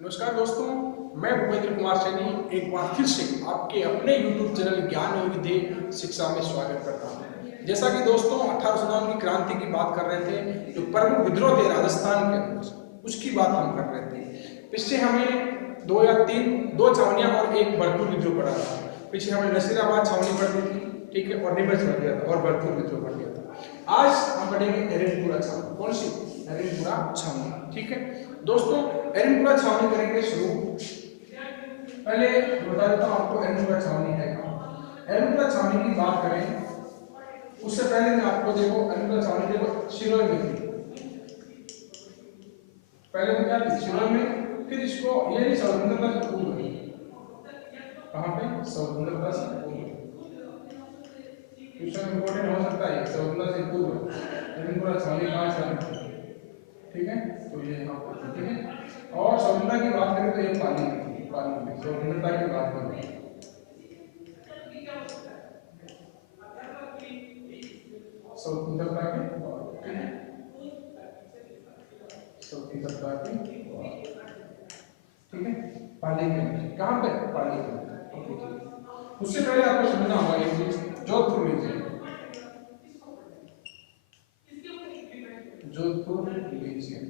नमस्कार दोस्तों, मैं भूपेंद्र कुमार सैनी एक बार फिर से आपके अपने YouTube चैनल ज्ञान और विधि शिक्षा में स्वागत करता हूँ। जैसा कि दोस्तों 1859 की क्रांति की बात कर रहे थे, जो प्रमुख विद्रोह थे राजस्थान के अंदर, उसकी बात हम कर रहे थे। पिछले हमें दो छावनियां और एक भरतपुर विद्रोह पड़ा था। पीछे हमें नसीराबाद छावनी पड़ गई थी, ठीक है, और निमच पड़ गया था और भरतपुर विद्रोह पड़ गया था। आज हम पढ़ेंगे एरनपुरा छावनी। कौन सी? एरनपुरा छावनी, ठीक है दोस्तों। एरनपुरा छावनी करेंगे शुरू। पहले बता देता हूं आपको एरनपुरा छावनी है कहां। एरनपुरा छावनी की बात करें उससे पहले मैं आपको देखो एरनपुरा छावनी देखो शिरोई में थी। पहले तो क्या थी? शिरोई में। फिर इसको ये नहीं स्वतंत्रता से पूर्व है। कहां पे? स्वतंत्रता से पूर्व। क्वेश्चन इंपॉर्टेंट हो सकता है। स्वतंत्रता से पूर्व एरनपुरा छावनी कहां से? ठीक है, तो ये यहाँ पर, ठीक है। और स्वतंत्रता की बात करें तो ये पाली में स्वतंत्रता की बात करें, स्वतंत्रता के बाद, ठीक है, स्वतंत्रता के बाद, ठीक है, पाली में। कहाँ पे? पाली में। उससे पहले आपको समझना होगा एक चीज, जोधपुर लीजिए, जोधपुर लीजिए,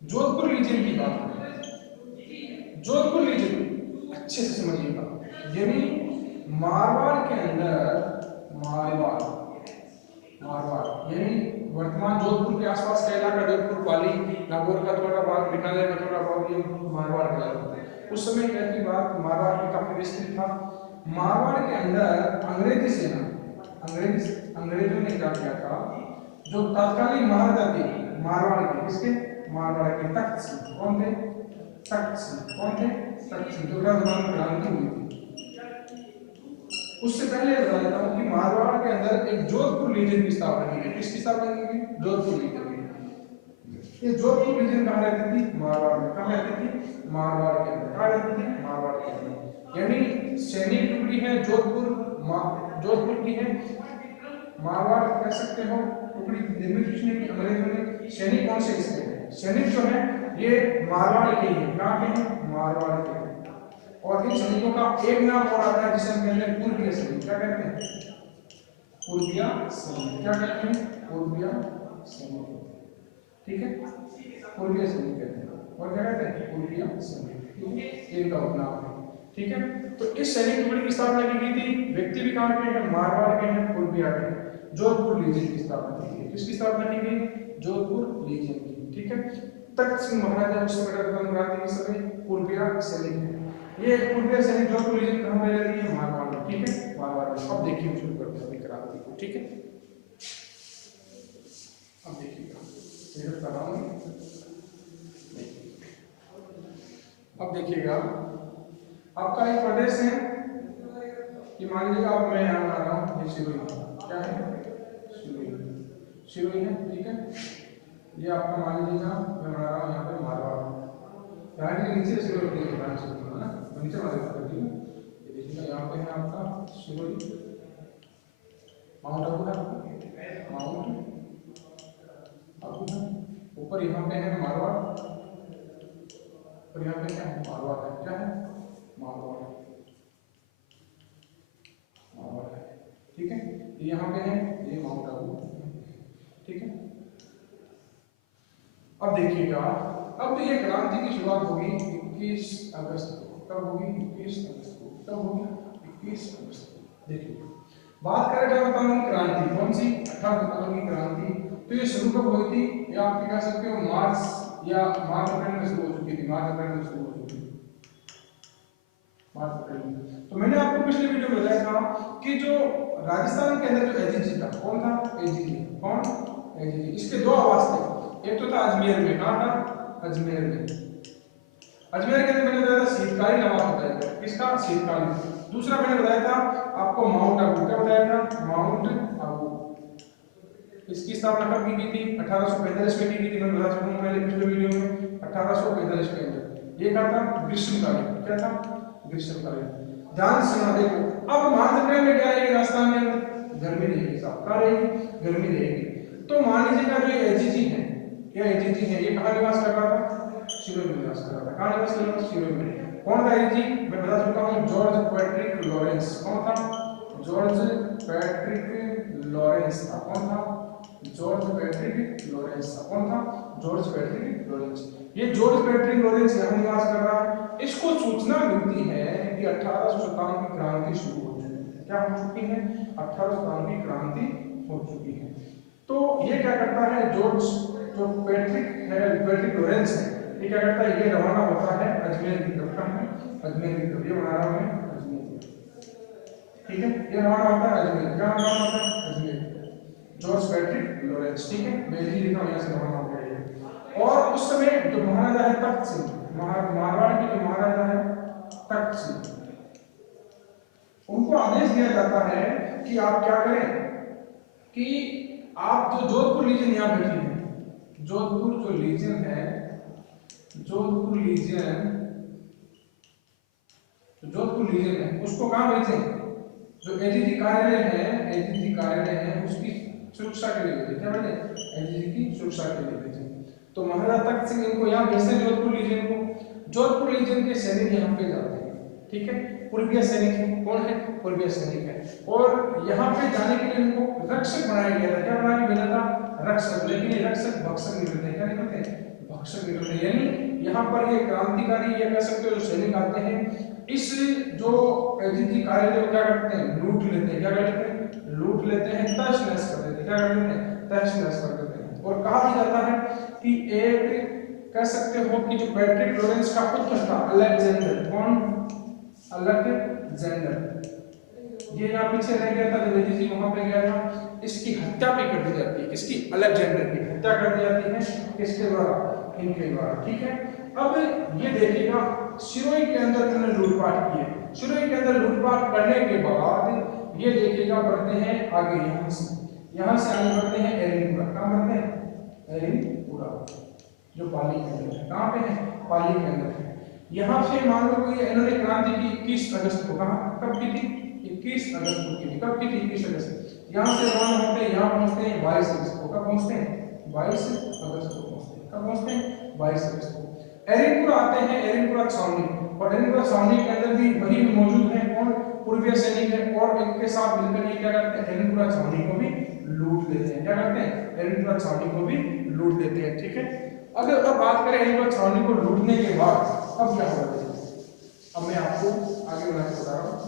जोधपुर रीजन की बात करें। जोधपुर रीजन अच्छे से समझिएगा, यानी मारवाड़ के अंदर, मारवाड़ यानी वर्तमान जोधपुर के आसपास का इलाका, जोधपुर, पाली, नागौर का थोड़ा भाग, बीकानेर का थोड़ा भाग, ये मारवाड़ का इलाका। उस समय क्या की बात, मारवाड़ में काफी विस्तृत था। मारवाड़ के अंदर अंग्रेजी सेना, अंग्रेजों ने क्या किया था, जो तत्कालीन महाराजा थे मारवाड़ के, किसके? मारवाड़ के तख्त सिंह। कौन थे? तख्त सिंह। कौन थे? तख्त सिंह, जो क्रांति हुई थी। उससे पहले बता देता हूं कि मारवाड़ के अंदर एक जोधपुर लीजन की स्थापना की गई। किसकी स्थापना की गई? जोधपुर लीजन की। ये जोधपुर लीजन कहां रहती थी? मारवाड़ में। कहां रहती थी? मारवाड़ के अंदर। कहां रहती थी? मारवाड़ के अंदर। यानी सैनिक टुकड़ी है जोधपुर, जोधपुर की है। मारवाड़ कह सकते हो टुकड़ी निर्मित किसने की? अंग्रेजों ने। सैनिक कौन से इसके? सैनिक जो है ये मारवाड़ के हैं। कहां के हैं? मारवाड़ के हैं। और इन सैनिकों का एक नाम और आता है जिसे हम कहते हैं पूर्वीय सैनिक। क्या कहते हैं? पूर्वीय सैनिक। क्या कहते हैं? पूर्वीय सैनिक, ठीक है, पूर्वीय सैनिक कहते हैं। और क्या कहते हैं? पूर्वीय सैनिक, इनका उपनाम है, ठीक है। तो इस सैनिक टुकड़ी की स्थापना की गई थी। व्यक्ति भी कहां के हैं? मारवाड़ के हैं, पूर्वीय के हैं। जोधपुर लीजन की स्थापना की गई। किसकी स्थापना की गई? जोधपुर लीजन की, ठीक है। तख्त सिंह महाराजा उस समय क्रांति के समय पूर्वीय सैनिक है। ये पूर्वीय सैनिक जोधपुर लीजन कहां पे रहती है? मारवाड़ में, ठीक है, मारवाड़ में। अब देखिए शुरू करते हैं क्रांति को, ठीक है। अब देखिएगा, शेयर कर रहा हूं, अब देखिएगा आपका एक प्रदेश है कि मान लीजिए आप, मैं यहाँ बना रहा हूँ, ये शिरोई। क्या है? शिरोई है, ठीक है। ये आपका मान लीजिएगा मैं बना रहा हूँ यहाँ पे मारवाड़, यहाँ के नीचे शिरोई है ना, नीचे वाले पर, ठीक है। ये देखिएगा यहाँ पे है आपका शिरोई, माउंट आबू है, माउंट आबू है। ऊपर यहाँ पे है मारवाड़, और यहाँ पे क्या है? मारवाड़ है। क्या है? मारवाड़, मारवाड़ है, ठीक है। यहाँ पे है ये माउंट आबू, ठीक है। अब देखिएगा, अब ये क्रांति की शुरुआत होगी 21 अगस्त को। कब होगी? 21 अगस्त को। कब होगी? 21 अगस्त को। देखिए बात करें 1857 की क्रांति, कौन सी? 1857 की क्रांति। तो ये शुरू कब हुई थी? ये आप कह सकते हो मार्च या मार्च अप्रैल में शुरू हो चुकी थी। मार्च अप्रैल में शुरू हो चुकी थी, मार्च अप्रैल में। तो मैंने आपको पिछले वीडियो में बताया था कि जो राजस्थान के अंदर जो एजीजी था, कौन था? एजीजी। कौन? एजीजी। इसके दो आवास थे। एक तो था अजमेर में। कहां था? अजमेर में। अजमेर के अंदर मैंने बताया था शीतकालीन आवास होता है। किसका? शीतकालीन। दूसरा मैंने बताया था आपको माउंट आबू। क्या बताया था? माउंट आबू। इसकी स्थापना कब की गई थी? 1845 में की गई थी। मैं बता चुका हूं पहले पिछले वीडियो में, 1845 के अंदर। ये क्या था? ग्रीष्मकालीन। क्या था? ग्रीष्मकालीन। ध्यान से सुना, देखो अब मार्च अप्रैल में क्या रहेगी राजस्थान के अंदर? गर्मी रहेगी साहब। क्या रहेगी? गर्मी रहेगी। तो मान लीजिएगा जो एजीजी है, ये एजीजी है, ये कहाँ निवास कर रहा था? शिरोई में निवास कर रहा था। कहाँ निवास कर रहा था? शिरोई में। कौन था एजीजी? मैं बता चुका हूँ, जॉर्ज पैट्रिक लॉरेंस। कौन था? जॉर्ज पैट्रिक लॉरेंस था। कौन था? जॉर्ज पैट्रिक लॉरेंस था। कौन था? George Patrick Lawrence. ये जॉर्ज पैट्रिक लॉरेंस यहाँ निवास कर रहा है। इसको सूचना मिलती है कि 1857 की क्रांति शुरू हो चुकी है। क्या हो चुकी है? 1857 की क्रांति हो चुकी है। तो ये क्या करता है, जॉर्ज जो पैट्रिक है, पैट्रिक लॉरेंस है, ये क्या करता है, ये रवाना होता है अजमेर की तरफ। का है अजमेर की तरफ, ये बना रहा हूं मैं अजमेर, ठीक है, ये रवाना होता है अजमेर। क्या रवाना होता है? अजमेर। जॉर्ज पैट्रिक लॉरेंस, ठीक है, बेजी लिखा हूं, यहाँ से रवाना हो गया ये। और उस समय जो महाराजा है तख्त सिंह, मारवाड़ के जो महाराजा है तख्त सिंह, उनको आदेश दिया जाता है कि आप क्या करें, कि आप जो जोधपुर लीजन यहाँ बैठी है, जोधपुर जो लीजन है, जोधपुर लीजन, जोधपुर लीजन है, उसको कहाँ भेजें? जो एजीजी कार्यालय है, एजीजी कार्यालय है, उसकी सुरक्षा के लिए भेजें। क्या भेजें? एजीजी की सुरक्षा के लिए भेजें। तो महाराजा तख्त सिंह इनको यहाँ भेजते हैं, जोधपुर लीजन को। जोधपुर लीजन के सैनिक यहाँ पे जाते हैं, ठीक है, पूर्वीय सैनिक है। कौन है? पूर्वीय सैनिक है। और यहाँ पे जाने के लिए इनको रक्षक बनाया गया था। क्या बना के भेजा था? रक्षक। लेकिन ये रक्षक भक्षक निकलते हैं। क्या निकलते हैं? भक्षक निकलते हैं। यानी यहाँ पर ये क्रांतिकारी, ये कह सकते हो, जो सैनिक आते हैं, इस जो एजीजी कार्यालय को क्या करते हैं? लूट लेते हैं। क्या करते हैं? लूट लेते हैं, तहस नहस कर देते हैं। क्या कर देते हैं? तहस नहस कर देते हैं। और कहा भी जाता है कि एक कह सकते हो कि जो पैट्रिक लॉरेंस का पुत्र था अलेक्जेंडर, कौन? अलेक्जेंडर, ये यहाँ पीछे रह गया था जब एजीजी वहां पे गया था, इसकी हत्या भी कर दी जाती है। किसकी? अलेक्जेंडर की हत्या कर दी जाती है। किसके द्वारा? इनके द्वारा, ठीक है। अब ये देखिएगा, सिरोही के अंदर इन्होंने लूटपाट की है। सिरोही के अंदर लूटपाट करने के बाद ये देखिएगा, बढ़ते हैं आगे, यहाँ से आगे बढ़ते हैं एरिनपुरा। कहाँ बढ़ते हैं? एरिनपुरा, जो पाली के अंदर है। कहाँ पे है? पाली के अंदर है। यहाँ से मान लो कि इन्होंने क्रांति की 21 अगस्त को, कहा कब की थी? 21 अगस्त को की थी। कब की थी? 21 अगस्त। यहाँ से रवाना होते हैं, यहाँ पहुँचते हैं 22 अगस्त को। कब पहुँचते हैं? 22 अगस्त को पहुँचते हैं। कब पहुँचते हैं? 22 अगस्त को। एरिनपुरा आते हैं, एरिनपुरा छावनी, और एरिनपुरा छावनी के अंदर भी वही मौजूद है। कौन? पूर्वीय सैनिक है। और इनके साथ मिलकर ये क्या करते हैं? एरिनपुरा छावनी को भी लूट लेते हैं। क्या करते हैं? एरिनपुरा छावनी को भी लूट लेते हैं, ठीक है। अगर अब बात करें एरिनपुरा छावनी को लूटने के बाद अब क्या होगा, अब मैं आपको आगे बढ़ा के बता रहा हूं।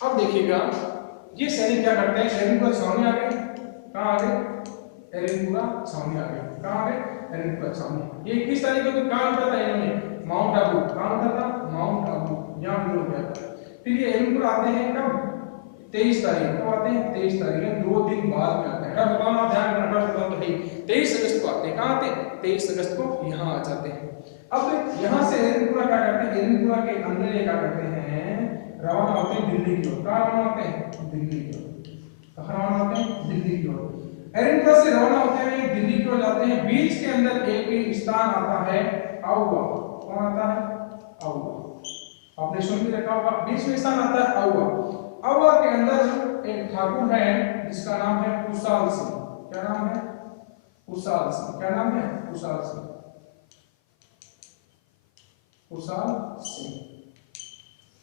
अब देखिएगा, ये सैनिक क्या करते हैं? एरिनपुरा छावनी आ गए। कहाँ आ गए? एरिनपुरा छावनी आ गए। कहाँ आ गए? एरिनपुरा छावनी। ये 21 तारीख को कहाँ उठा था इन्होंने? माउंट आबू। कहाँ उठा था? माउंट आबू, यहाँ पे हो गया था। फिर ये एरिनपुरा आते हैं कब? 23 तारीख। कब आते हैं? 23 तारीख, 2 दिन बाद में आते हैं। क्या बताओ आप, ध्यान रखना, बताओ तो भाई 23 अगस्त को आते हैं। कहाँ आते हैं? 23 अगस्त को यहाँ आ जाते हैं। अब यहाँ से एरिनपुरा क्या करते हैं? एरिनपुरा के अंदर ये क्या करते हैं? रवाना होते हैं दिल्ली की ओर। कहाँ रवाना होते हैं? दिल्ली की ओर। कहाँ रवाना होते हैं? दिल्ली की ओर। एरिनपुरा से रवाना होते हुए दिल्ली की ओर जाते हैं। बीच के अंदर एक स्थान आता है आउवा। कौन आता है? आउवा। आपने सुन भी रखा होगा, बीच में स्थान आता है आउवा। आउवा के अंदर एक ठाकुर है जिसका नाम है कुशाल सिंह। क्या नाम है? कुशाल सिंह। क्या नाम है? कुशाल सिंह। कुशाल सिंह,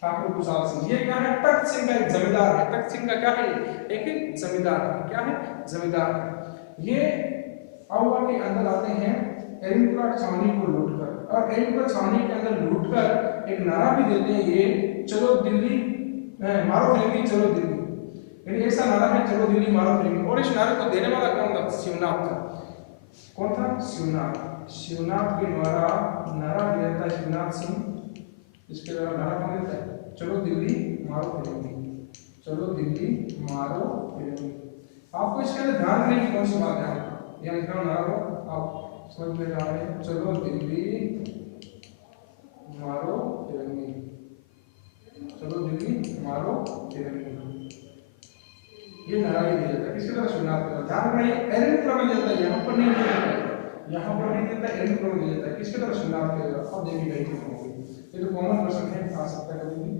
ठाकुर कुशाल सिंह। ये क्या है? तख्त सिंह का एक जमींदार है। तख्त सिंह का क्या है? एक जमींदार है। क्या है? जमींदार है। ये आउवा के अंदर आते हैं एरिनपुरा छावनी को लूटकर, और एरिनपुरा छावनी के अंदर लूटकर एक नारा भी देते हैं, ये चलो दिल्ली मारो फिरंगी चलो दिल्ली। यानी ऐसा नारा है, चलो दिल्ली मारो फिरंगी। और इस नारे को देने वाला कौन था? शिवनाथ था। कौन था? शिवनाथ। शिवनाथ के द्वारा नारा दिया था, शिवनाथ सिंह। इसके द्वारा नारा कौन देता है? चलो दिल्ली मारो फिरंगी, चलो दिल्ली मारो फिरंगी। आपको इसके अंदर ध्यान रखने की कौन सी बात है? यहाँ लिखा नारा को आप समझ में जा रहे हैं, चलो दिल्ली मारो फिरंगी, चलो दिल्ली मारो फिरंगी। ये नारा भी दिया जाता है। किसके द्वारा? शिवनाथ का। ध्यान रखिए, एरिनपुरा में देता है, यहाँ पर नहीं दिया जाता है, यहाँ पर नहीं देता है, एरिनपुरा में दिया जाता है। किसके द्वारा? शिवनाथ के द्वारा। अब देखिए गई होगी, ये तो कॉमन प्रश्न है, आ सकता है कभी भी।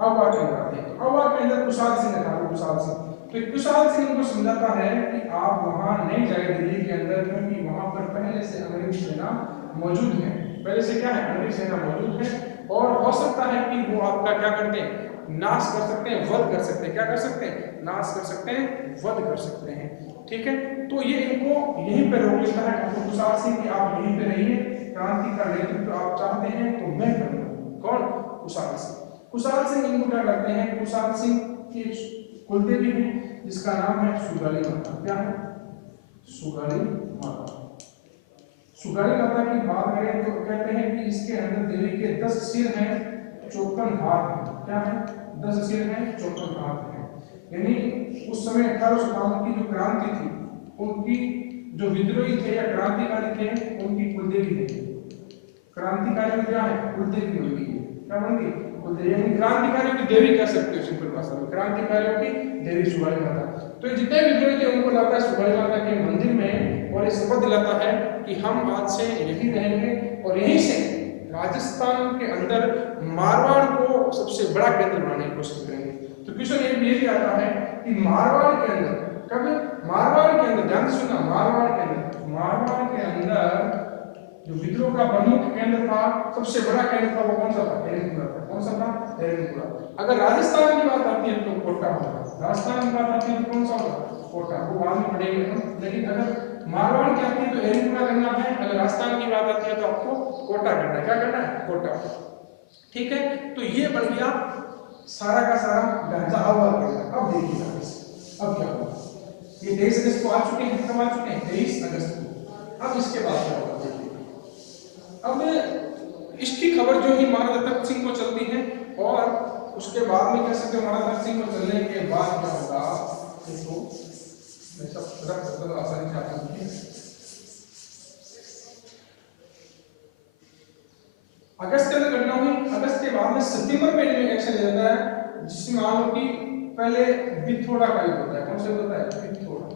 अब बात कर रहे हैं, अब बात के अंदर कुशाल सिंह है, ठाकुर कुशाल सिंह। तो कुशाल सिंह उनको समझाता है कि आप वहां नहीं जाए दिल्ली के अंदर, क्योंकि वहां पर पहले से अंग्रेज सेना मौजूद है। पहले से क्या है, अंग्रेज सेना मौजूद है, और हो सकता है कि वो आपका क्या करते हैं, नाश कर सकते हैं, वध कर सकते हैं। क्या कर सकते हैं, नाश कर सकते हैं, वध कर सकते हैं। ठीक है, तो ये इनको यहीं पर रोक लेता है तो कुशाल सिंह कि आप यहीं पे रहिए, क्रांति का नेतृत्व आप चाहते हैं तो मैं करूंगा। कौन, कुशाल सिंह। कुशाल सिंह इनको क्या करते हैं, कुशाल सिंह की कुलदेवी है जिसका नाम है सुगाली माता। क्या है, सुगाली माता। सुगाली माता की बात करें तो कहते हैं कि इसके अंदर देवी के 10 सिर हैं, 54 हाथ हैं। क्या है, 10 सिर हैं, 54 हाथ हैं। यानी उस समय 1857 की जो क्रांति थी, उनकी जो विद्रोही थे या क्रांतिकारी थे, उनकी कुलदेवी है। क्रांतिकारी में क्या है, कुलदेवी होगी। क्या बन गई, यानी क्रांतिकारियों की देवी कह सकते हो सिंपल भाषा में, क्रांतिकारियों की देवी सुगाली माता। तो जितने विद्रोही थे उनको लाता है सुगाली माता के मंदिर में, और ये शपथ दिलाता है कि हम आज से यहीं रहेंगे और यहीं से राजस्थान के अंदर मारवाड़ को सबसे बड़ा केंद्र बनाने की कोशिश करेंगे। तो क्वेश्चन ये भी आता है कि मारवाड़ के अंदर, कभी मारवाड़ के अंदर, ध्यान से सुनना, मारवाड़ के अंदर जो विद्रोह का प्रमुख केंद्र था, सबसे बड़ा केंद्र था, वो कौन सा था, एरंकुला था। कौन सा था, एरंकुला। अगर राजस्थान की बात आती है तो कोटा होगा, राजस्थान की बात आती है तो कौन सा होगा, कोटा, वो बाद में पढ़ेंगे हम। लेकिन अगर मारवाड़ की आती है तो एरंकुला करना है, अगर राजस्थान की बात आती है तो आपको कोटा करना है। क्या करना है, कोटा। ठीक है, तो ये बन गया सारा का सारा ढांचा। अब देखिए अब क्या होगा, ये 23 अगस्त को आ चुके हैं, कब आ चुके हैं, 23 अगस्त को। अब इसके बाद क्या होगा देखिए, अब इसकी खबर जो ही महाराजा दत्त सिंह को चलती है, और उसके बाद में कह सकते हो महाराजा दत्त सिंह को चलने के बाद क्या होगा, देखो मैं सब रख सकता हूं आसानी से आप समझिए। अगस्त के अंदर घटना हुई, अगस्त के बाद में सितंबर में एक्शन ले जाता है, जिसमें मान लो कि पहले बिथोड़ा का युद्ध होता है। कौन सा युद्ध होता है, बिथोड़ा।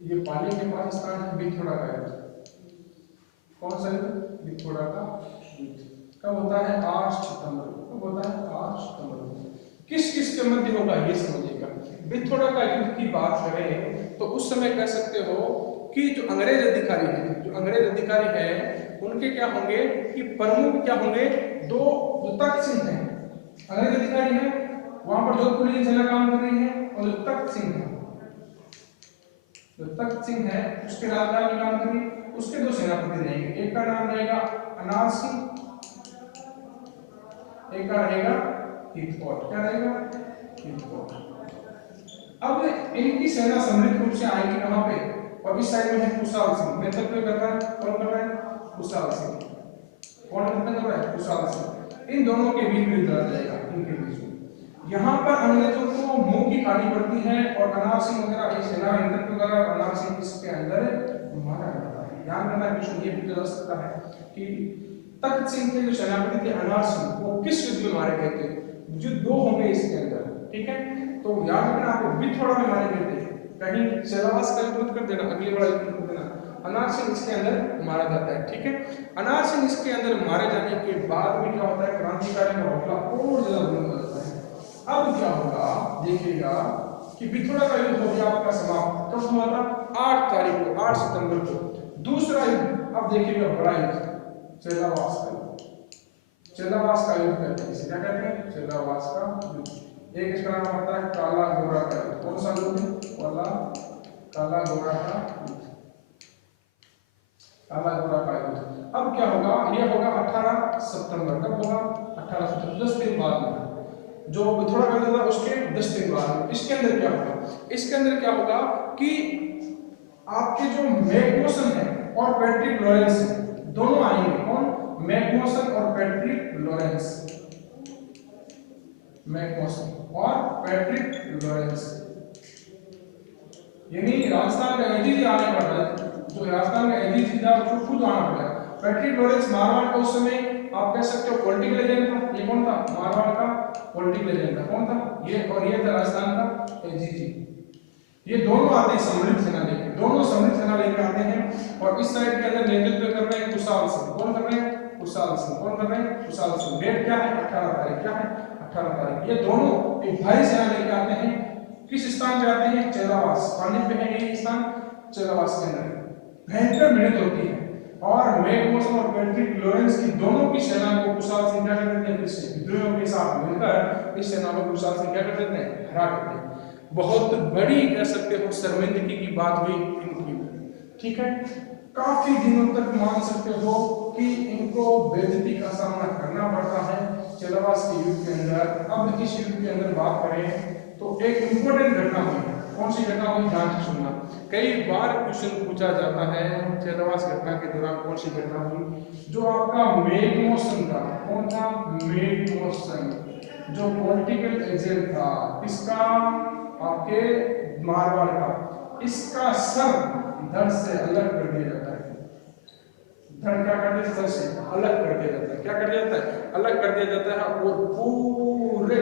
ये पाली के पास स्थान है, बिथोड़ा का युद्ध। कौन सा युद्ध, बिथोड़ा का युद्ध। कब होता है, 8 सितंबर को। कब होता है, 8 सितंबर को। किस किस के मध्य होगा ये समझिएगा। बिथोड़ा का युद्ध की बात करें तो उस समय कह सकते हो कि जो अंग्रेज अधिकारी है, उनके क्या होंगे कि प्रमुख क्या होंगे, दो जो तख्त सिंह हैं, अंग्रेज अधिकारी हैं, वहां पर जोधपुर की सेना काम कर रही है, और जो तख्त सिंह है उसके राजधानी में काम कर रही है, उसके 2 सेनापति रहेंगे। एक का नाम रहेगा अनार सिंह, एक का रहेगा हितफोर्ट। क्या रहेगा, हितफोर्ट। अब इनकी सेना सम्मिलित रूप से आएगी कहां पे, और इस साइड में है कुशाल सिंह। नेतृत्व कर रहा है, कौन कर रहा है, कुशाल सिंह। कौन नेतृत्व कर रहा है, कुशाल सिंह। इन दोनों के बीच युद्ध लड़ा जाएगा, इनके बीच में। यहाँ पर अंग्रेजों को मुंह की खानी पड़ती है, और अनार सिंह वगैरह इस सेना का नेतृत्व कर रहा है, अनार सिंह इसके अंदर मारा जाता है। ध्यान रखना क्वेश्चन ये भी जा सकता है कि तख्त सिंह के जो सेनापति थे अनार सिंह, वो किस युद्ध में मारे गए थे। युद्ध 2 होंगे इसके अंदर, ठीक है। तो याद रखना आपको, बिथोड़ा में मारे गए थे, कहीं सेलावास का युद्ध कर देना, अगले बड़ा युद्ध कर देना। अनार सिंह इसके अंदर मारा जाता है, ठीक है। अनार सिंह इसके अंदर मारे जाने के बाद में क्या होता है, क्रांतिकारी का हौसला और ज्यादा बुलंद हो जाता है। अब क्या होगा देखिएगा कि बिथोड़ा का युद्ध हो गया आपका समाप्त। कब हुआ था, 8 तारीख को, 8 सितंबर को। दूसरा युद्ध, अब देखिएगा बड़ा युद्ध, चेलावास का युद्ध। चेलावास का युद्ध कहते हैं, इसे क्या कहते हैं, चेलावास का युद्ध। एक इसका नाम आता है काला गोरा का युद्ध। कौन सा युद्ध वाला, काला गोरा का युद्ध, काला गोरा का युद्ध। अब क्या होगा, ये होगा 18 सितंबर। कब होगा, 18 सितंबर, 10 दिन बाद में। जो बिथोड़ा का युद्ध था उसके 10 दिन बाद। इसके अंदर क्या होगा, इसके अंदर क्या होगा कि आपके जो मैकमोसन है और पैट्रिक लॉरेंस है, दोनों आएंगे। कौन, मैकमोसन और पैट्रिक लॉरेंस, मैकमोसन और पैट्रिक लॉरेंस। यानी राजस्थान का एजीजी आने पड़ा, जो राजस्थान का एजीजी था उसको खुद आना पड़ा। पैट्रिक लॉरेंस मारवाड़ का उस समय आप कह सकते हो पॉलिटिकल एजेंट था। ये कौन था, मारवाड़ का पॉलिटिकल एजेंट था। कौन था ये, और ये था राजस्थान का एजीजी। ये दोनों आते हैं सम्मिलित सेना लेके, दोनों सम्मिलित सेना लेके आते हैं, और इस साइड के अंदर नेतृत्व कर रहे हैं कुशाल सिंह। कौन कर रहे हैं, कुशाल सिंह। कौन कर रहे हैं, कुशाल सिंह। डेट क्या है, 18 तारीख। क्या है, 18 तारीख। ये दोनों एक भारी सेना लेके आते हैं किस स्थान पे आते हैं? चेलावास। पानी पे है ये स्थान, चेलावास के अंदर भयंकर भिड़ंत होती है और मैग्मोसन और पैट्रिक लॉरेंस की दोनों की सेना को कुशाल सिंह क्या कर देते हैं? फिर से विद्रोहियों के साथ मिलकर इस सेना को कुशाल सिंह क्या कर देते हैं? हरा देते हैं। बहुत बड़ी कह सकते हो शर्मिंदगी की बात हुई इनकी, ठीक है। काफी दिनों तक मान सकते हो कि इनको बेइज्जती का सामना करना पड़ता है चेलावास के युद्ध के अंदर। अब इस युद्ध के अंदर बात करें तो एक इंपॉर्टेंट घटना हुई। कौन सी घटना हुई? ध्यान से सुनना। कई बार क्वेश्चन पूछा जाता है चेलावास घटना के दौरान कौन सी घटना हुई? जो आपका मैग्मोसन था, कौन था? मैग्मोसन, जो पॉलिटिकल एजेंट था, किसका? आपके मारवाड़ का। इसका सर धड़ से अलग कर दिया जाता है। धड़ क्या कर दिया? सर से अलग कर दिया जाता है। क्या कर दिया जाता है? अलग कर दिया जाता है और पूरे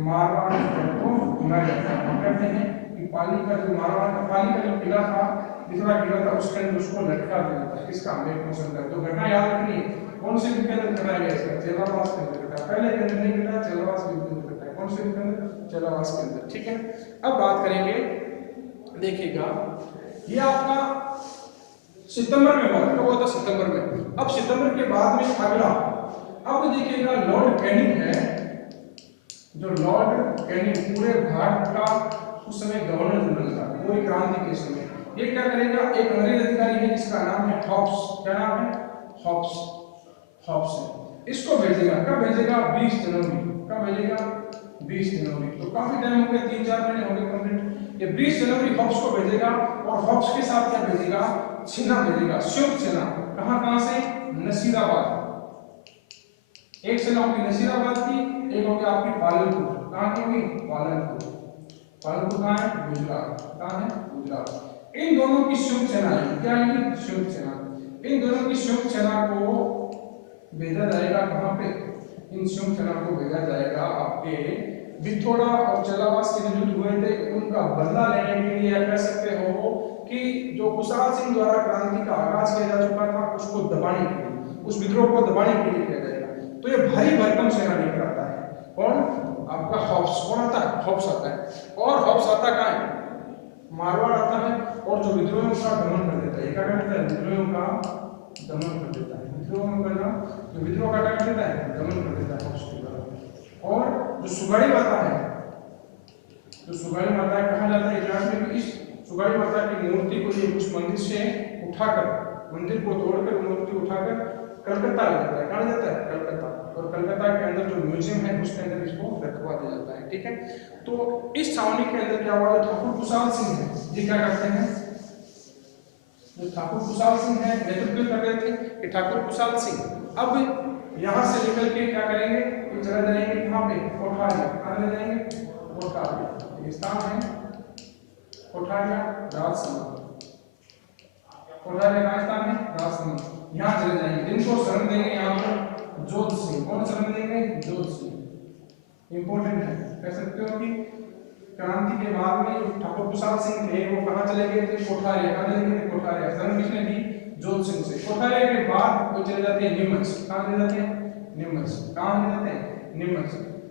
मारवाड़ को घुमाया जाता है। हम कहते हैं कि पाली का जो मारवाड़ का पाली का जो किला था, दूसरा किला था, उसके अंदर उसको लटका दिया जाता है। किसका? मैग्मोसन का। तो घटना याद रखनी है। कौन से युद्ध के अंदर घटाया गया? इसका चेलावास के अंदर घटा। पहले के अंदर नहीं घटा, चेलावास के अंदर घटा। कौन से युद्ध के अंदर? चेलावास के अंदर, ठीक है। अब बात करेंगे, देखिएगा ये आपका सितंबर में हुआ। कब हुआ था? सितंबर में। अब सितंबर के बाद में अगला, अब देखिएगा लॉर्ड कैनिंग है, जो लॉर्ड कैनिंग पूरे भारत का उस समय गवर्नर जनरल था, पूरी क्रांति के समय। ये क्या करेगा? एक अंग्रेज अधिकारी है जिसका नाम है हॉब्स। क्या नाम है? हॉब्स। हॉब्स है। इसको भेजेगा। कब भेजेगा? 20 जनवरी। कब भेजेगा? 20 जनवरी। तो काफी टाइम हो गया, 3-4 महीने हो गए कंप्लीट। ये 20 जनवरी हॉब्स को भेजेगा और हॉब्स के साथ क्या भेजेगा? सेना भेजेगा, संयुक्त सेना। कहां से? नसीराबाद। एक सेना होगी नसीराबाद की, एक होगी आपकी पालनपुर। कहां की होगी? पालनपुर। पालनपुर कहां है? गुजरात। कहां है? गुजरात। इन दोनों की संयुक्त सेना है। क्या है? संयुक्त सेना। इन दोनों की संयुक्त सेना को भेजा जाएगा कहां पे? इन संयुक्त सेना को भेजा जाएगा आपके बिथोड़ा और चेलावास के जो युद्ध हुए थे उनका बदला लेने के लिए। कह सकते हो कि जो कुशाल सिंह द्वारा क्रांति का आगाज किया जा चुका था उसको दबाने के लिए, उस विद्रोह को दबाने के लिए किया जाएगा। तो ये भारी भरकम सेना लेकर आता है। कौन? आपका हॉब्स। कौन आता है? हॉब्स आता है। और हॉब्स आता कहां है? मारवाड़ आता है और जो विद्रोहियों का दमन कर देता है। क्या करता है? विद्रोहियों का दमन कर देता है। विद्रोहियों का जो विद्रोह का क्या कर देता है? दमन कर देता है हॉब्स के द्वारा। और जो सुगाड़ी माता है, जो सुगाड़ी माता है, कहा जाता है इतिहास में कि इस सुगाड़ी माता की मूर्ति को ये उस मंदिर से उठाकर, मंदिर को तोड़कर मूर्ति उठाकर कलकत्ता ले जाता है। कहाँ ले जाता है? कलकत्ता। और कलकत्ता के अंदर जो म्यूजियम है उसके अंदर इसको रखवा दिया जाता है, ठीक है। तो इस छावनी के अंदर क्या हुआ? ठाकुर कुशाल सिंह है, ये क्या करते हैं? जो ठाकुर कुशाल सिंह है नेतृत्व कर रहे थे कि ठाकुर कुशाल सिंह अब यहाँ से निकल के क्या करेंगे? चले जाएंगे कहाँ पे? कोठारिया। कहाँ ले जाएंगे? कोठारिया। स्थान है कोठारिया, राजसमंद। कोठारिया का स्थान है राजसमंद। यहाँ चले जाएंगे। जिनको शरण देंगे यहाँ पर जोध सिंह। कौन शरण देंगे? जोध सिंह। इंपॉर्टेंट है। कह सकते हो कि क्रांति के बाद में ठाकुर कुशाल सिंह थे वो कहाँ चले गए थे? कोठारिया। कहाँ चले गए थे? कोठारिया। शरण किसने दी? जोध सिंह से। कोठारिया के बाद वो चले जाते हैं नीमच। कहाँ ले जाते हैं? नीमच। कहाँ ले जाते हैं? नीमच।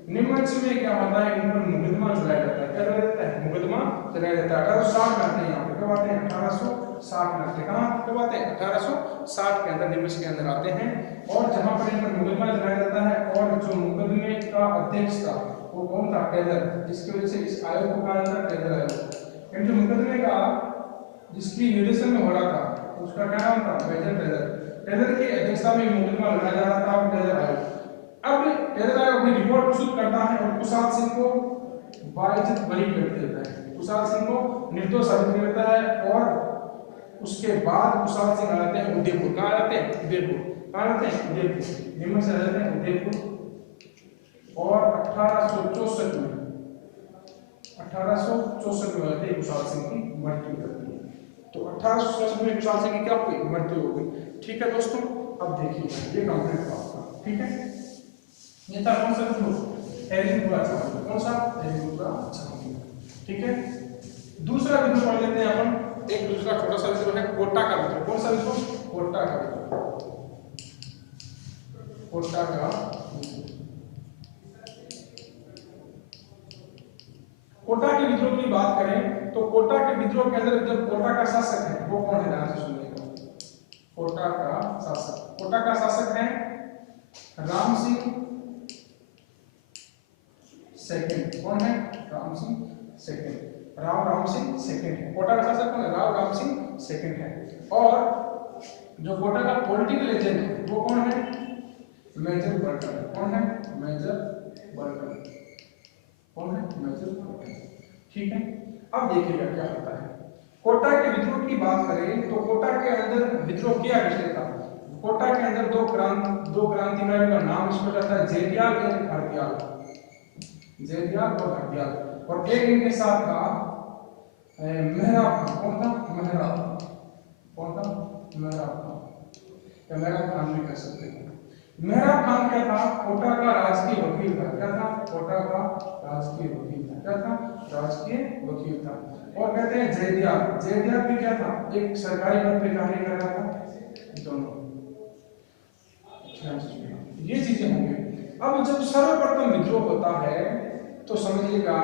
नीमच में क्या होता है? इन पर मुकदमा चलाया जाता है। क्या चलाया जाता है? मुकदमा चलाया जाता है। 1860 में आते हैं यहाँ पे। कब आते हैं? 1860 में आते हैं। कहाँ कब आते हैं? 1860 के अंदर नीमच के अंदर आते हैं और जहाँ पर इन पर मुकदमा चलाया जाता है और जो मुकदमे का अध्यक्ष था वो कौन था? टेलर। जिसकी वजह से इस आयोग को कहा जाता है टेलर आयोग। इन जो मुकदमे का जिसकी निर्देशन में हो रहा था उसका क्या नाम था? Major Taylor. टेलर की अध्यक्षता में मुकदमा लड़ा जा रहा था टेलर आयोग। अब टेलर आयोग अपनी रिपोर्ट प्रस्तुत करता है और कुशाल सिंह को बाइज्जत बरी कर देता है। कुशाल सिंह को निर्दोष साबित कर देता है और उसके बाद कुशाल सिंह आ जाते हैं उदयपुर। कहाँ आते हैं? उदयपुर। कहाँ आते हैं? उदयपुर। नीमच से आ जाते हैं उदयपुर। और 1864 में 1864 में कुशाल सिंह की मृत्यु होती है। तो 1864 में कुशाल सिंह की क्या हुई? मृत्यु हो गई, ठीक है दोस्तों। अब देखिए ये कंप्लीट हुआ आपका, ठीक है। ये था कौन सा विद्रोह? एरिपुरा छावनी। कौन सा? एरिपुरा छावनी, ठीक है। दूसरा विद्रोह पढ़ लेते हैं अपन। एक दूसरा छोटा सा विद्रोह है कोटा का विद्रोह। कौन सा विद्रोह? कोटा का विद्रोह। कोटा का कोटा के विद्रोह की बात करें तो कोटा के विद्रोह के अंदर जब कोटा का शासक है वो कौन है, ध्यान से सुनिएगा। कोटा का शासक है राम सिंह सेकंड। कौन है? राम सिंह सेकंड। राम सिंह सेकंड है कोटा का शासक। कौन है? राम सिंह सेकंड है। और जो कोटा का पॉलिटिकल एजेंट है वो कौन है? Major Burton. कौन है? Major Burton. कौन है? Major Burton. ठीक है, अब देखिएगा क्या होता है। कोटा के विद्रोह की बात करें तो कोटा के अंदर विद्रोह किया किसने था? कोटा के अंदर दो क्रांतिकारियों का नाम इस पर था, जेदियाल और हरदयाल। जेदियाल और हरदयाल। और एक इनके साथ था मेहराब खान। कौन था? मेहराब। कौन था? मेहराब खान या मेहराब खान भी कह सकते हैं। मेहराब खान क्या था? कोटा का राजकीय वकील था। क्या था? कोटा का राजकीय वकील था। क्या था? राजकीय वकील था। और कहते हैं जेदियाल भी क्या था? एक सरकारी पद पे कार्य कर रहा था। दोनों ये चीजें होंगी। अब जब सर्वप्रथम विद्रोह होता है तो समझिएगा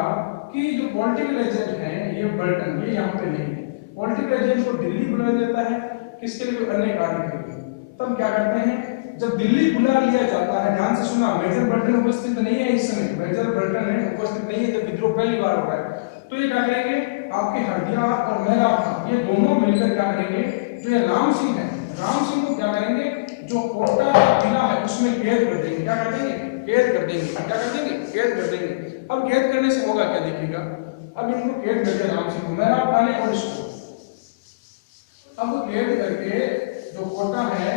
कि जो पॉलिटिकल एजेंट है ये बर्टन, ये यहाँ पे नहीं है। पॉलिटिकल एजेंट को दिल्ली बुलाया जाता है किसके लिए? अन्य कार्य के लिए। तब क्या करते हैं, जब दिल्ली बुला लिया जाता है, ध्यान से सुना, मेजर बर्टन उपस्थित नहीं है इस समय। मेजर बर्टन है उपस्थित नहीं है जब विद्रोह पहली बार हो रहा है। तो ये क्या करेंगे, आपके हरदयाल और मेहराब खान ये दोनों मिलकर क्या करेंगे, जो ये राम सिंह है, राम सिंह को क्या करेंगे, जो कोटा का किला है उसमें कैद कर देंगे। क्या कर देंगे? कैद कर देंगे। क्या कर देंगे? कैद कर देंगे। अब कैद करने से होगा क्या, देखिएगा। अब इनको कैद कर दिया राम सिंह को, मेहराब खान और इसको। अब कैद करके जो कोटा है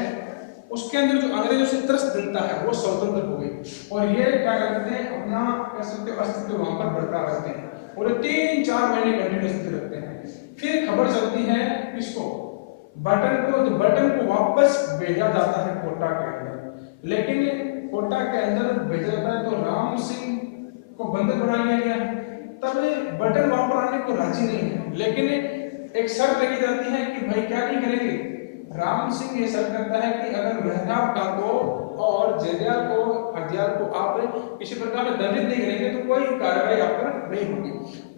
उसके अंदर जो अंग्रेजों से त्रस्त जनता है वो स्वतंत्र हो गई। और ये क्या करते हैं, अपना कह सकते हो अस्तित्व वहां पर बरकरार रखते हैं और 3-4 महीने कंटिन्यू स्थिति रखते हैं। फिर खबर चलती है किसको, बर्टन को। तो बर्टन को वापस भेजा जाता है कोटा के अंदर, लेकिन कोटा के अंदर भेजा जाता है तो राम सिंह को बंधक बना लिया गया। तब बर्टन वापस आने को राजी नहीं है, लेकिन एक शर्त लगी जाती है कि भाई क्या नहीं करेंगे। राम सिंह ये शर्त करता है कि अगर मेहराब खान को और जेदियाल को, हरदयाल को आप किसी प्रकार से दंडित नहीं करेंगे तो कोई कार्रवाई आप पर नहीं होगी।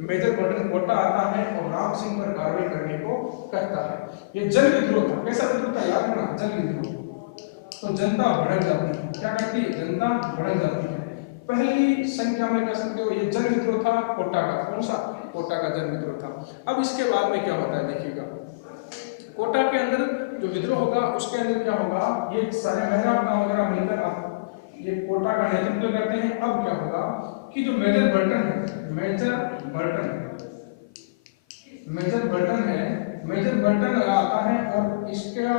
मेजर बर्टन कोटा आता है और राम सिंह पर कार्रवाई करने को कहता है। ये जन विद्रोह था। कैसा विद्रोह था, याद रखना, जन विद्रोह। तो जनता भड़क जाती है। क्या करती है? जनता भड़क जाती है। पहली संख्या में कह सकते हो ये जन विद्रोह था कोटा का। कौन सा? कोटा का जन विद्रोह था। अब इसके बाद में क्या होता है, देखिएगा। कोटा के अंदर जो विद्रोह होगा उसके अंदर क्या होगा, ये सारे मेहराब खान वगैरह मिलकर आप ये कोटा का नेतृत्व करते हैं। अब क्या होगा कि जो मेजर बर्टन है, मेजर बर्टन आता है और इसका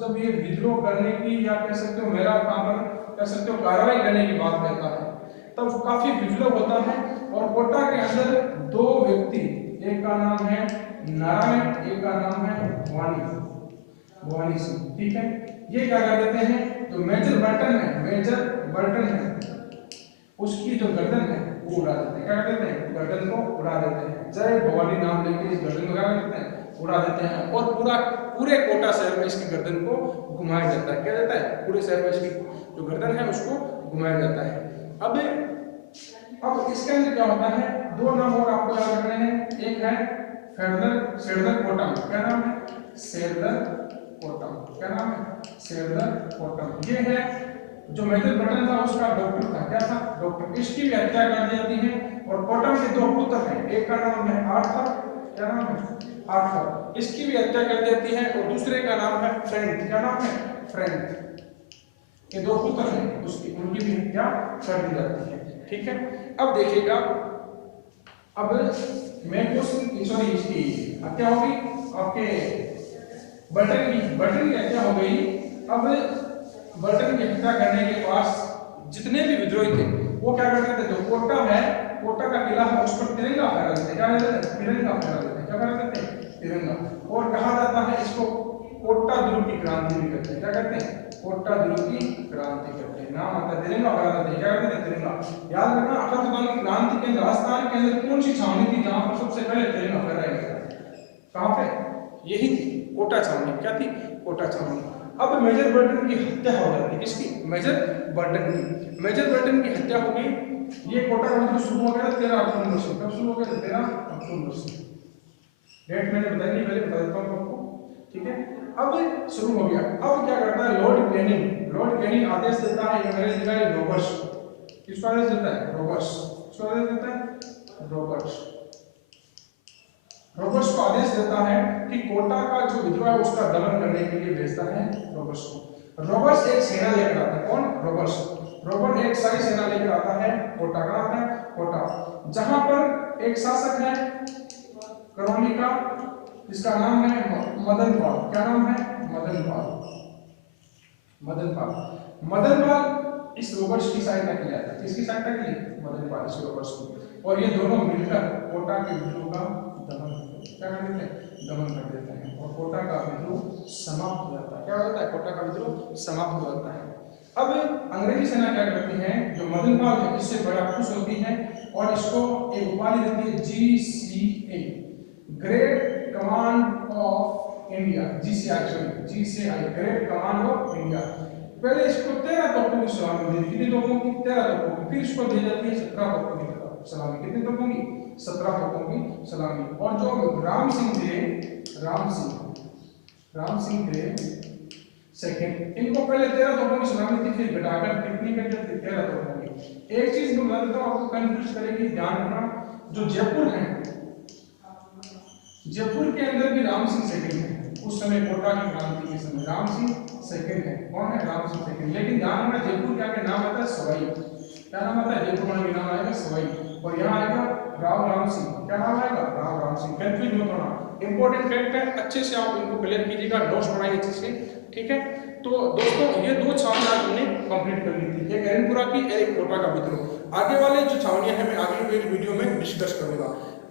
जब ये विद्रोह करने की या कह सकते हो मेहराब खान पर कह सकते हो कार्रवाई करने की बात करता है, तब काफी विप्लव होता है। और कोटा के अंदर 2 व्यक्ति, एक का नाम है नारायण, एक का नाम है भवानी सिंह। ठीक है, ये क्या कर देते हैं, जो मेजर बर्टन है उसकी जो गर्दन है वो उड़ा देते हैं। क्या कर देते हैं? गर्दन को उड़ा देते हैं। जय भवानी नाम लेके इस गर्दन को क्या करते हैं? उड़ा देते हैं। और पूरे कोटा शहर में इसकी गर्दन को घुमाया जाता है। क्या जाता है? पूरे शहर में इसकी जो गर्दन है उसको घुमाया जाता है। अब इसके अंदर क्या होता है, 2 नाम और आपको याद रखने हैं। एक है सेरदर कोटम। क्या नाम है? सेरदर कोटम। क्या नाम है? सेरदर कोटम। ये है जो मेजर बर्टन था उसका डॉक्टर था। क्या था? डॉक्टर। इसकी भी हत्या कर दी जाती है। और कोटम के 2 पुत्र हैं, एक का नाम है आर्थर। क्या नाम है? आर्थर। इसकी भी हत्या कर दी जाती है। और दूसरे का नाम है फ्रेंड। क्या नाम है? फ्रेंड। ये 2 पुत्र हैं उसकी, उनकी भी हत्या कर दी जाती है। ठीक है, अब देखिएगा। अब मैं सॉरी इसकी हत्या होगी आपके बर्टन की हत्या हो गई। अब बर्टन की हत्या करने के पास जितने भी विद्रोही थे वो क्या करते थे, जो कोटा है, कोटा का किला है, उस पर तिरंगा फहरा देते। क्या कहते हैं? तिरंगा फहरा देते। क्या फहरा देते हैं? तिरंगा। और कहा जाता है इसको कोटा ध्रुव की क्रांति भी कहते हैं। क्या कहते हैं? कोटा ध्रुव की क्रांति कहते हैं। नाम आता है तिरंगा फहरा देते हैं। क्या कहते हैं? तिरंगा। याद रखना, अकबर की क्रांति के राजस्थान के अंदर कौन सी छावनी थी जहां पर सबसे पहले तिरंगा फहराया गया? कहां पे? यही थी, कोटा छावनी। क्या थी? कोटा छावनी। अब मेजर बर्टन की हत्या हो जाती है। किसकी? मेजर बर्टन की। मेजर बर्टन की हत्या हो गई। ये कोटा का विद्रोह शुरू हो गया 13 अक्टूबर से। कब शुरू हो गया? 13 अक्टूबर से। डेट मैंने बताई नहीं, पहले बता देता हूँ आपको, ठीक है। अब शुरू हो गया। अब क्या करता है लॉर्ड कैनिंग? लॉर्ड कैनिंग आदेश देता है अंग्रेज का रॉबर्ट्स। किसको आदेश देता है? रॉबर्ट्स। किसको आदेश देता है? रॉबर्ट्स। रॉबर्ट्स को आदेश देता है कि कोटा का जो विद्रोह है उसका दमन करने के लिए भेजता है रॉबर्ट्स को। रॉबर्ट्स एक सेना लेकर आता है। कौन? रॉबर्ट्स। रॉबर्ट एक सारी सेना लेकर आता है कोटा का। आता है कोटा, जहां पर एक शासक है करौली का, इसका नाम है मदनपाल। क्या नाम है? मदनपाल। मदनपाल। मदनपाल इस रॉबर्ट्स की सहायता की जाती है। किसकी सहायता की? मदनपाल इस रॉबर्ट्स की। और ये दोनों मिलकर कोटा के विद्रोह का दमन क्या कर देते हैं? दमन कर देते हैं और कोटा का विद्रोह समाप्त हो जाता है। क्या हो जाता है? कोटा का विद्रोह समाप्त हो जाता है। अब अंग्रेजी सेना क्या करती है? जो मदनपाल है इससे बड़ा खुश होती है और इसको एक उपाधि देती है GCA, great command of India. GCI, great command of India. पहले इसको 13 तोपों की सलामी दी। कितनी तोपों की? 13 तोपों की। फिर इसको दी जाती है 17 तोपों की सलामी। कितनी तोपों की? 17 तोपों की सलामी। और जो राम सिंह थे सेकंड, इनको पहले 13 तोपों की सलामी थी, फिर घटाकर कितनी कर दी? 13 तोपों की। एक चीज मैं बता देता हूं, आपको कंफ्यूज करेगी, ध्यान रखना। जो जयपुर है, जयपुर के अंदर भी राम सिंह सेकंड है। उस समय कोटा की क्रांति के समय राम सिंह सेकंड है। कौन है? राम सिंह सेकंड। लेकिन ध्यान रखना जयपुर क्या के नाम आता है? सवाई। क्या नाम आता है? जयपुर का नाम आएगा सवाई। और यहाँ आएगा राम सिंह। क्या नाम आएगा? राम सिंह। कंफ्यूज मत होना, इंपॉर्टेंट फैक्ट है, अच्छे से आप इनको क्लियर कीजिएगा, नोट्स बनाइए अच्छे से, ठीक है। तो दोस्तों ये 2 छावनियां हमने कंप्लीट कर ली थी, एक एरनपुरा की, एक कोटा का विद्रोह। आगे वाले जो छावनियां हैं मैं आगे के वीडियो में डिस्कस करूंगा।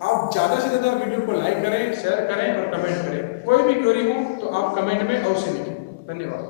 आप ज्यादा से ज्यादा वीडियो को लाइक करें, शेयर करें और कमेंट करें। कोई भी क्वेरी हो तो आप कमेंट में अवश्य लिखें। धन्यवाद।